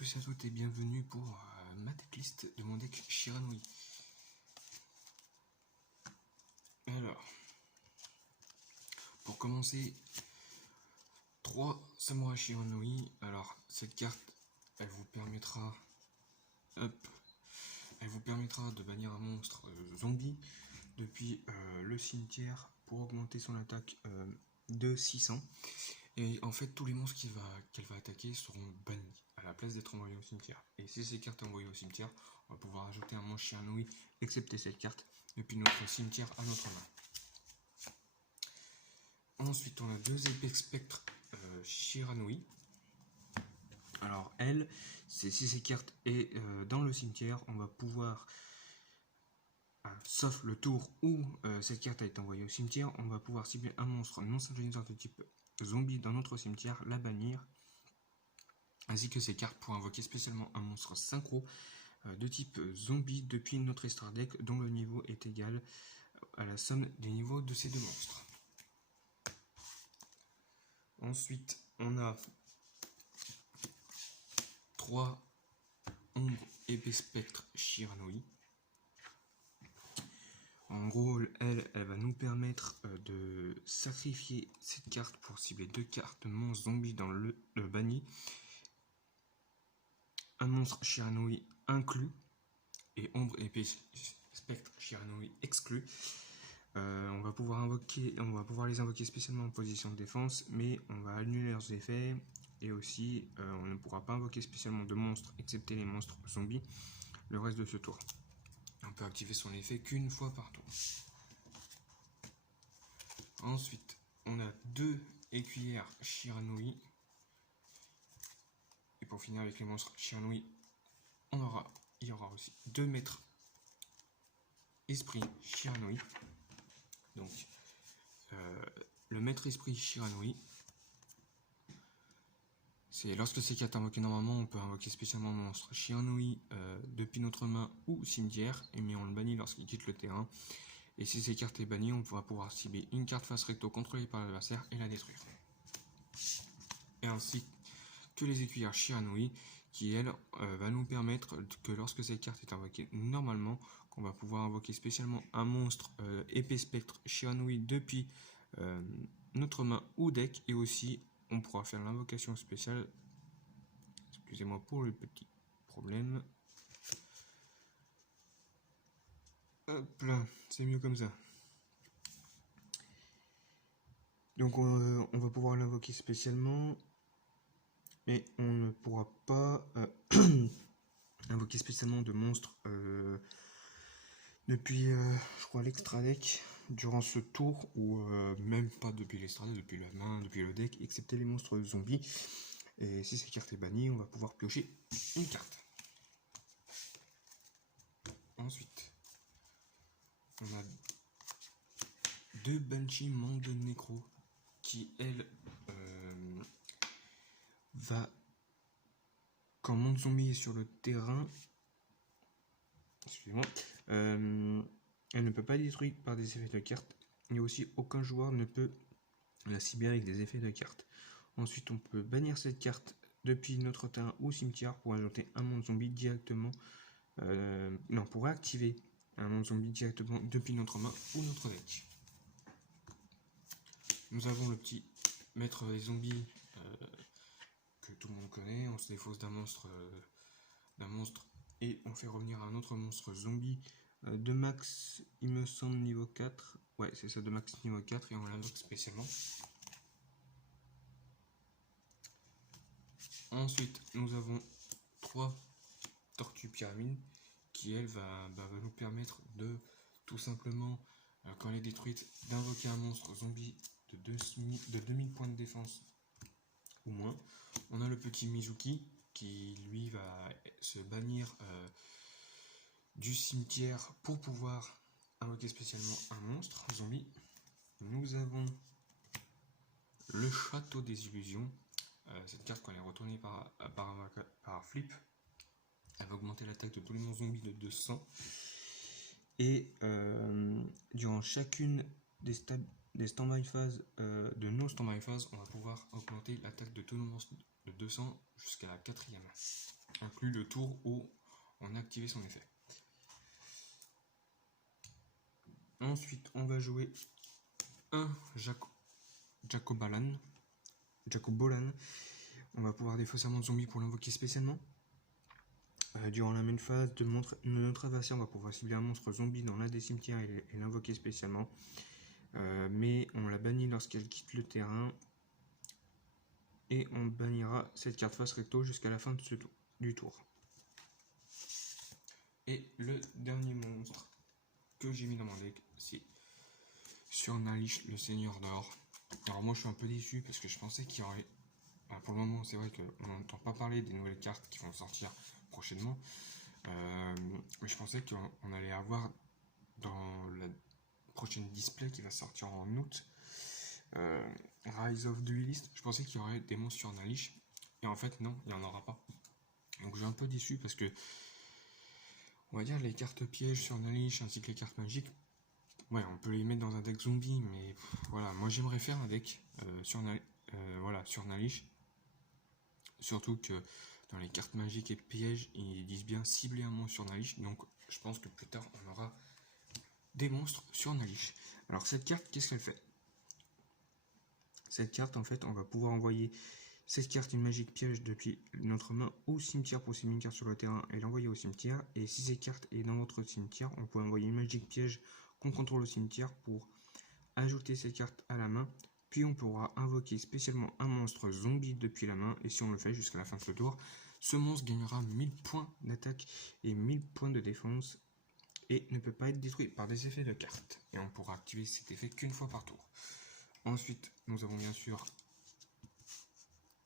tous et à toutes et bienvenue pour ma decklist de mon deck Shiranui. Alors, pour commencer, 3 Samurai Shiranui. Alors, cette carte, elle vous permettra de bannir un monstre zombie depuis le cimetière pour augmenter son attaque de 600. Et en fait, tous les monstres qu'elle va attaquer seront bannis à la place d'être envoyés au cimetière. Et si ces cartes sont envoyées au cimetière, on va pouvoir ajouter un monstre Shiranui, excepté cette carte, depuis notre cimetière à notre main. Ensuite, on a 2 épées spectres Shiranui. Alors, elle, c'est si cette carte est dans le cimetière, on va pouvoir, sauf le tour où cette carte a été envoyée au cimetière, on va pouvoir cibler un monstre non synchronisateur de type zombie dans notre cimetière, la bannir, ainsi que ces cartes pour invoquer spécialement un monstre synchro de type zombie depuis notre extra deck dont le niveau est égal à la somme des niveaux de ces deux monstres. Ensuite, on a 3 ombres épée spectre Shiranui. En gros, elle va nous permettre de sacrifier cette carte pour cibler 2 cartes de monstres zombies dans le banni. Un monstre Shiranui inclus et ombre épée spectre Shiranui exclu. On va pouvoir les invoquer spécialement en position de défense, mais on va annuler leurs effets et aussi on ne pourra pas invoquer spécialement de monstres excepté les monstres zombies le reste de ce tour. On peut activer son effet qu'une fois par tour. Ensuite, on a 2 écuyères Shiranui. Et pour finir avec les monstres Shiranui, il y aura aussi 2 maîtres esprit Shiranui. Donc, le maître esprit Shiranui, c'est lorsque ces cartes invoquées normalement, on peut invoquer spécialement un monstre Shiranui depuis notre main ou cimetière, mais on le bannit lorsqu'il quitte le terrain. Et si ces cartes est bannie, on va pouvoir cibler une carte face recto contrôlée par l'adversaire et la détruire. Et ainsi que les écuyères Shiranui, qui elle va nous permettre que lorsque cette carte est invoquée normalement, qu'on va pouvoir invoquer spécialement un monstre épée spectre Shiranui depuis notre main ou deck, et aussi on pourra faire l'invocation spéciale. Excusez-moi pour le petit problème. Hop là, c'est mieux comme ça. Donc on va pouvoir l'invoquer spécialement, mais on ne pourra pas invoquer spécialement de monstres depuis, je crois, l'extra deck durant ce tour, ou même pas depuis l'extra deck, depuis la main, depuis le deck, excepté les monstres zombies. Et si cette carte est bannie, on va pouvoir piocher une carte. Ensuite, on a 2 Banshee Monde Necro qui, elle, va, quand Monde Zombie est sur le terrain, excusez-moi, elle ne peut pas être détruite par des effets de carte, et aussi aucun joueur ne peut la cibler avec des effets de carte. Ensuite, on peut bannir cette carte depuis notre terrain ou cimetière pour ajouter un monde zombie directement, pour activer un monde zombie directement depuis notre main ou notre deck. Nous avons le petit maître des zombies que tout le monde connaît. On se défausse d'un monstre et on fait revenir un autre monstre zombie de max, il me semble, niveau 4. Ouais, c'est ça, de max niveau 4, et on l'invoque spécialement. Ensuite, nous avons 3 tortues pyramides qui, elle, va nous permettre de, tout simplement, quand elle est détruite, d'invoquer un monstre zombie de 2000 points de défense ou moins. On a le petit Mizuki qui, lui, va se bannir du cimetière pour pouvoir invoquer spécialement un monstre zombie. Nous avons le château des illusions. Cette carte, quand elle est retournée par flip, elle va augmenter l'attaque de tous les monstres zombies de 200. Et durant chacune des stand-by phases, de nos stand-by phases, on va pouvoir augmenter l'attaque de tous nos monstres de 200 jusqu'à la 4e. inclus le tour où on a activé son effet. Ensuite, on va jouer un Jacobolan. On va pouvoir défausser un monstre zombie pour l'invoquer spécialement. Durant la même phase de notre adversaire, on va pouvoir cibler un monstre zombie dans l'un des cimetières et l'invoquer spécialement. Mais on la bannit lorsqu'elle quitte le terrain. Et on bannira cette carte face recto jusqu'à la fin de du tour. Et le dernier monstre que j'ai mis dans mon deck, c'est Surnalish, le Seigneur d'Or. Alors moi je suis un peu déçu parce que je pensais qu'il y aurait... pour le moment c'est vrai qu'on n'entend pas parler des nouvelles cartes qui vont sortir prochainement. Mais je pensais qu'on allait avoir dans la prochaine display qui va sortir en août, Rise of Duelist, je pensais qu'il y aurait des monstres sur Nalish. Et en fait non, il n'y en aura pas. Donc je suis un peu déçu parce que on va dire les cartes pièges sur Nalish ainsi que les cartes magiques, ouais, on peut les mettre dans un deck zombie, mais voilà, moi j'aimerais faire un deck sur Nalish. Surtout que dans les cartes magiques et pièges, ils disent bien cibler un monstre sur Nalish, donc je pense que plus tard on aura des monstres sur Nalish. Alors cette carte, qu'est-ce qu'elle fait? Cette carte, en fait, on va pouvoir envoyer cette carte une magique piège depuis notre main au cimetière pour cibler une carte sur le terrain et l'envoyer au cimetière. Et si cette carte est dans votre cimetière, on peut envoyer une magique piège qu'on contrôle au cimetière pour ajouter cette carte à la main. Puis on pourra invoquer spécialement un monstre zombie depuis la main. Et si on le fait jusqu'à la fin de ce tour, ce monstre gagnera 1000 points d'attaque et 1000 points de défense. Et ne peut pas être détruit par des effets de carte. Et on pourra activer cet effet qu'une fois par tour. Ensuite, nous avons bien sûr,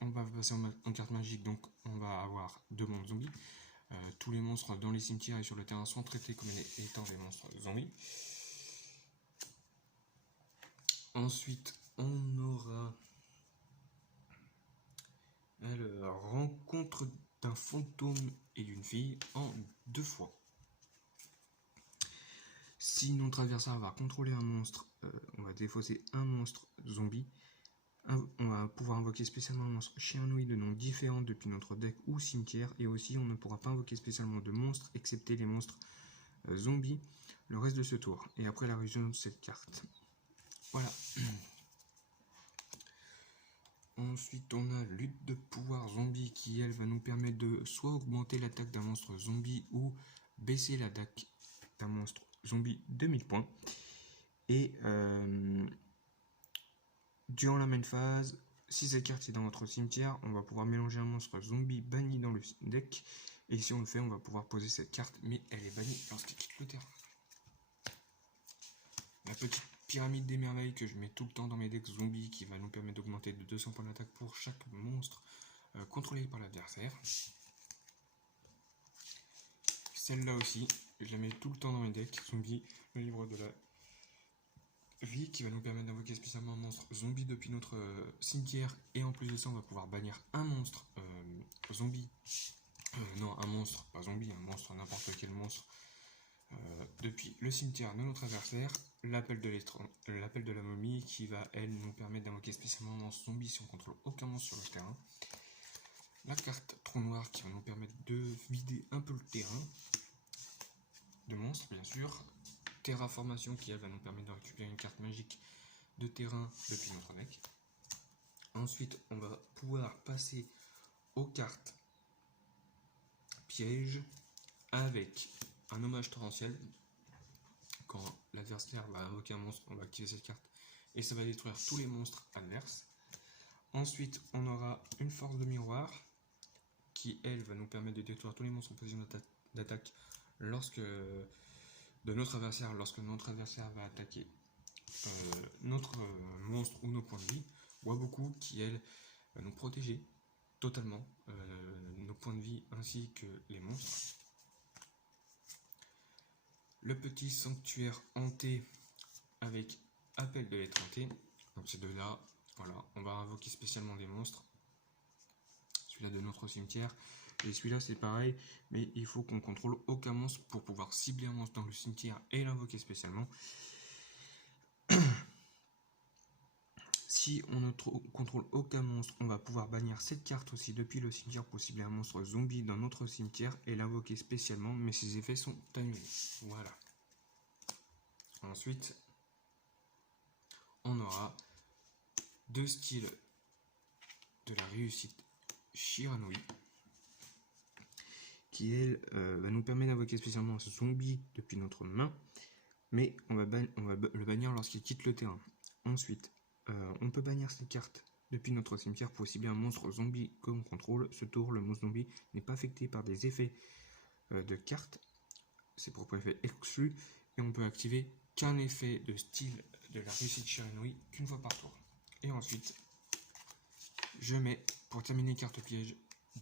on va passer en carte magique, donc on va avoir 2 monstres zombies. Tous les monstres dans les cimetières et sur le terrain sont traités comme étant des monstres zombies. Ensuite, on aura la rencontre d'un fantôme et d'une fille en 2 fois. Si notre adversaire va contrôler un monstre, on va défausser un monstre zombie. On va pouvoir invoquer spécialement un monstre chien-nouille de nom différent depuis notre deck ou cimetière. Et aussi, on ne pourra pas invoquer spécialement de monstres, excepté les monstres zombies, le reste de ce tour. Et après la région de cette carte. Voilà. Ensuite, on a lutte de pouvoir zombie qui, elle, va nous permettre de soit augmenter l'attaque d'un monstre zombie ou baisser l'attaque d'un monstre zombie de 1000 points. Et durant la même phase, si cette carte est dans votre cimetière, on va pouvoir mélanger un monstre zombie banni dans le deck. Et si on le fait, on va pouvoir poser cette carte, mais elle est bannie lorsqu'elle quitte le terrain. La petite pyramide des merveilles que je mets tout le temps dans mes decks zombies qui va nous permettre d'augmenter de 200 points d'attaque pour chaque monstre contrôlé par l'adversaire. Celle-là aussi, je la mets tout le temps dans mes decks zombies, le livre de la vie qui va nous permettre d'invoquer spécialement un monstre zombie depuis notre cimetière. Et en plus de ça, on va pouvoir bannir un monstre zombie. Non, un monstre, pas zombie, un monstre, n'importe quel monstre. Depuis le cimetière de notre adversaire, l'appel de la momie qui va, elle, nous permettre d'invoquer spécialement un monstre zombie si on contrôle aucun monstre sur le terrain. La carte trou noir qui va nous permettre de vider un peu le terrain de monstres, bien sûr. Terraformation qui, elle, va nous permettre de récupérer une carte magique de terrain depuis notre deck. Ensuite, on va pouvoir passer aux cartes pièges avec un hommage torrentiel. Quand l'adversaire va invoquer un monstre, on va activer cette carte et ça va détruire tous les monstres adverses. Ensuite, on aura une force de miroir qui, elle, va nous permettre de détruire tous les monstres en position d'attaque lorsque notre adversaire va attaquer notre monstre ou nos points de vie. Waboku qui, elle, va nous protéger totalement nos points de vie ainsi que les monstres. Le petit sanctuaire hanté avec appel de l'être hanté. Donc ces deux-là, voilà, on va invoquer spécialement des monstres. Celui-là de notre cimetière. Et celui-là c'est pareil, mais il faut qu'on contrôle aucun monstre pour pouvoir cibler un monstre dans le cimetière et l'invoquer spécialement. Si Si on ne contrôle aucun monstre, on va pouvoir bannir cette carte aussi depuis le cimetière pour cibler un monstre zombie dans notre cimetière et l'invoquer spécialement, mais ses effets sont annulés. Voilà. Ensuite, on aura deux styles de la réussite Shiranui, qui elle va nous permettre d'invoquer spécialement ce zombie depuis notre main, mais on va le bannir lorsqu'il quitte le terrain. Ensuite, on peut bannir cette carte depuis notre cimetière pour cibler un monstre zombie que l'on contrôle. Ce tour, le monstre zombie n'est pas affecté par des effets de cartes, ses propres effets exclus, et on peut activer qu'un effet de style de la réussite Shiranui qu'une fois par tour. Et ensuite, je mets, pour terminer carte piège,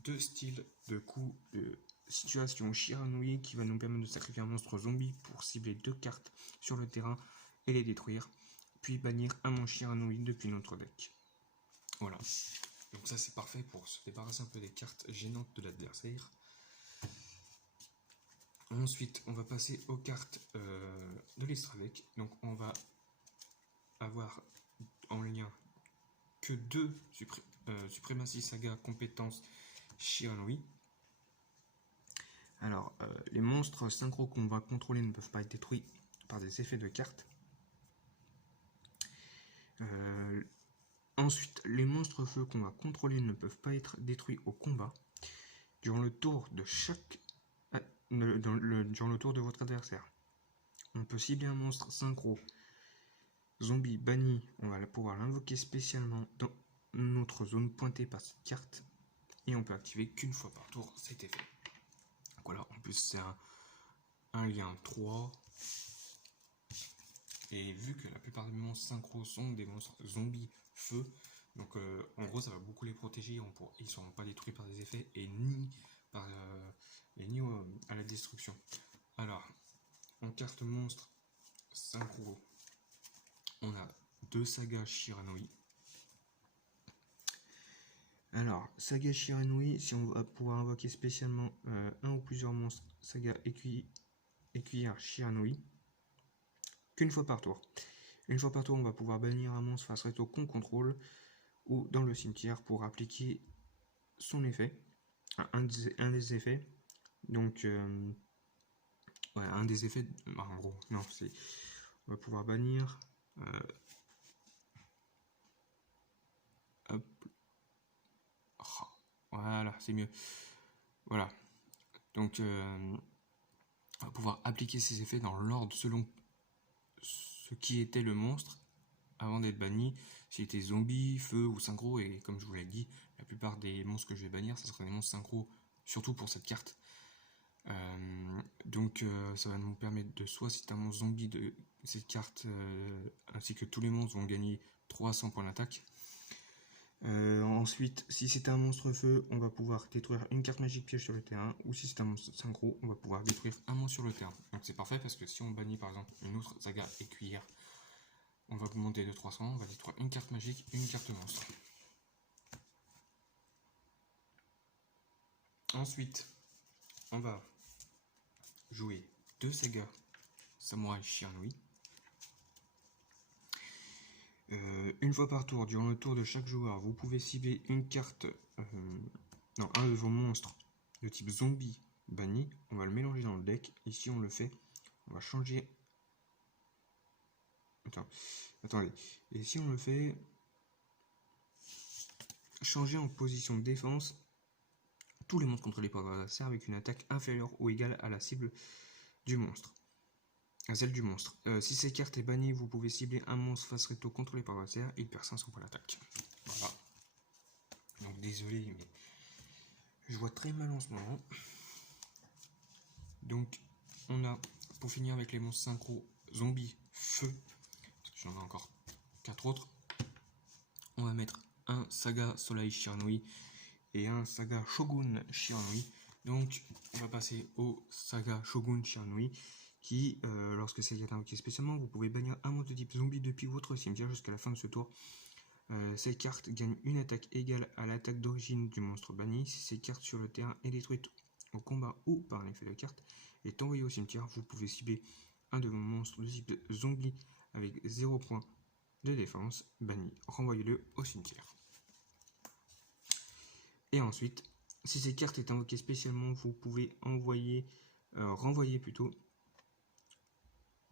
deux styles de coups de situation Shiranui qui va nous permettre de sacrifier un monstre zombie pour cibler deux cartes sur le terrain et les détruire, puis bannir un monstre Shiranui depuis notre deck. Voilà, donc ça c'est parfait pour se débarrasser un peu des cartes gênantes de l'adversaire. Ensuite, on va passer aux cartes de l'extra deck. Donc on va avoir en lien que deux Suprématie Saga compétences Shiranui. Alors, les monstres synchro qu'on va contrôler ne peuvent pas être détruits par des effets de cartes. Ensuite, les monstres feu qu'on va contrôler ne peuvent pas être détruits au combat durant le tour de durant le tour de votre adversaire. On peut cibler un monstre synchro zombie banni, on va pouvoir l'invoquer spécialement dans notre zone pointée par cette carte, et on peut activer qu'une fois par tour cet effet. Donc voilà, en plus c'est un lien 3, et vu que la plupart des monstres synchro sont des monstres zombies feu, donc en gros ça va beaucoup les protéger, ils ne seront pas détruits par des effets et ni à la destruction. Alors, en carte monstre synchro, on a deux sagas Shiranui. Alors, saga Shiranui, si on va pouvoir invoquer spécialement un ou plusieurs monstres saga écuyère Shiranui, qu'une fois par tour. Une fois par tour, on va pouvoir bannir un monstre face réto qu'on contrôle ou dans le cimetière pour appliquer son effet, un des effets. Donc, ouais, un des effets, en gros, non, c'est, on va pouvoir bannir. Hop. Oh, voilà, c'est mieux. Voilà. Donc, on va pouvoir appliquer ces effets dans l'ordre selon ce qui était le monstre avant d'être banni, s'il était zombie, feu ou synchro, et comme je vous l'ai dit, la plupart des monstres que je vais bannir, ça sera des monstres synchro, surtout pour cette carte. Donc ça va nous permettre de, soit si c'est un monstre zombie de cette carte, ainsi que tous les monstres vont gagner 300 points d'attaque. Ensuite, si c'est un monstre feu, on va pouvoir détruire une carte magique piège sur le terrain, ou si c'est un monstre synchro, on va pouvoir détruire un monstre sur le terrain. Donc c'est parfait parce que si on bannit par exemple une autre saga écuyère, on va augmenter de 300, on va détruire une carte magique, une carte monstre. Ensuite, on va jouer deux sagas Samurai Shiranui. Une fois par tour, durant le tour de chaque joueur, vous pouvez cibler une carte, un de vos monstres de type zombie banni. On va le mélanger dans le deck. Ici, on le fait. On va changer. Attendez. Et si on le fait changer en position de défense tous les monstres contrôlés par l'adversaire avec une attaque inférieure ou égale à la cible du monstre. À celle du monstre. Si cette carte est bannie, vous pouvez cibler un monstre face réto contrôlé par l'adversaire, il perd 500 points d'attaque. Voilà. Donc désolé, mais je vois très mal en ce moment. Donc on a, pour finir avec les monstres synchro, zombie, feu, parce que j'en ai encore 4 autres, on va mettre un saga Soleil Shiranui et un saga Shogun Shiranui. Donc on va passer au saga Shogun Shiranui qui, lorsque c'est invoqué spécialement, vous pouvez bannir un monstre de type zombie depuis votre cimetière jusqu'à la fin de ce tour. Cette carte gagne une attaque égale à l'attaque d'origine du monstre banni. Si cette carte sur le terrain est détruite au combat ou par l'effet de carte est envoyée au cimetière, vous pouvez cibler un de vos monstres de type zombie avec 0 points de défense, banni, renvoyez-le au cimetière. Et ensuite, si cette carte est invoquée spécialement, vous pouvez renvoyer plutôt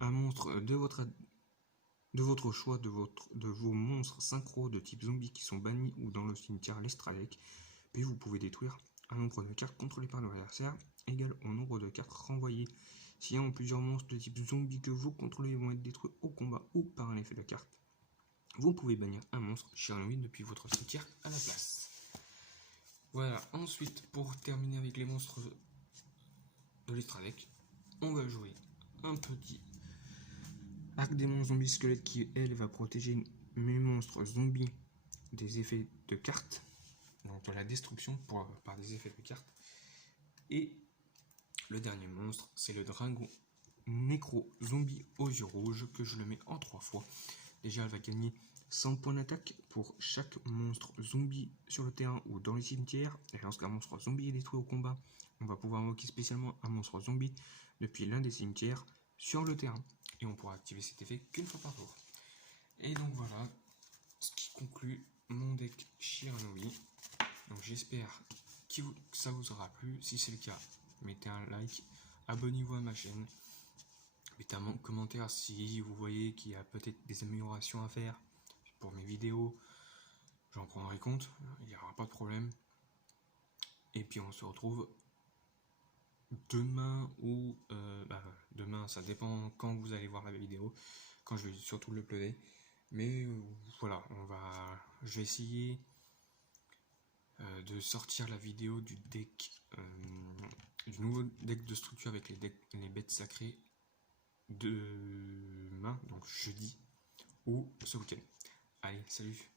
un monstre de votre choix, de vos monstres synchro de type zombie qui sont bannis ou dans le cimetière Lestralec. Puis vous pouvez détruire un nombre de cartes contrôlées par l'adversaire égal au nombre de cartes renvoyées. Si un ou plusieurs monstres de type zombie que vous contrôlez vont être détruits au combat ou par un effet de carte, vous pouvez bannir un monstre Shirley depuis votre cimetière à la place. Voilà, ensuite pour terminer avec les monstres de l'Estralec, on va jouer un petit Arc-Démon Zombie Squelette qui, elle, va protéger mes monstres zombies des effets de cartes, donc de la destruction par des effets de cartes. Et le dernier monstre, c'est le Dragon Nécro Zombie aux yeux rouges, que je le mets en 3 fois. Déjà, elle va gagner 100 points d'attaque pour chaque monstre zombie sur le terrain ou dans les cimetières. Et lorsqu'un monstre zombie est détruit au combat, on va pouvoir invoquer spécialement un monstre zombie depuis l'un des cimetières sur le terrain. Et on pourra activer cet effet qu'une fois par tour. Et donc voilà, ce qui conclut mon deck Shiranui. Donc j'espère que ça vous aura plu. Si c'est le cas, mettez un like, abonnez-vous à ma chaîne, mettez un commentaire si vous voyez qu'il y a peut-être des améliorations à faire pour mes vidéos. J'en prendrai compte, il n'y aura pas de problème. Et puis on se retrouve demain ou demain, ça dépend quand vous allez voir la vidéo, quand je vais surtout le uploader. Mais voilà, je vais essayer de sortir la vidéo du nouveau deck de structure avec les bêtes sacrées demain, donc jeudi ou ce week-end. Allez, salut!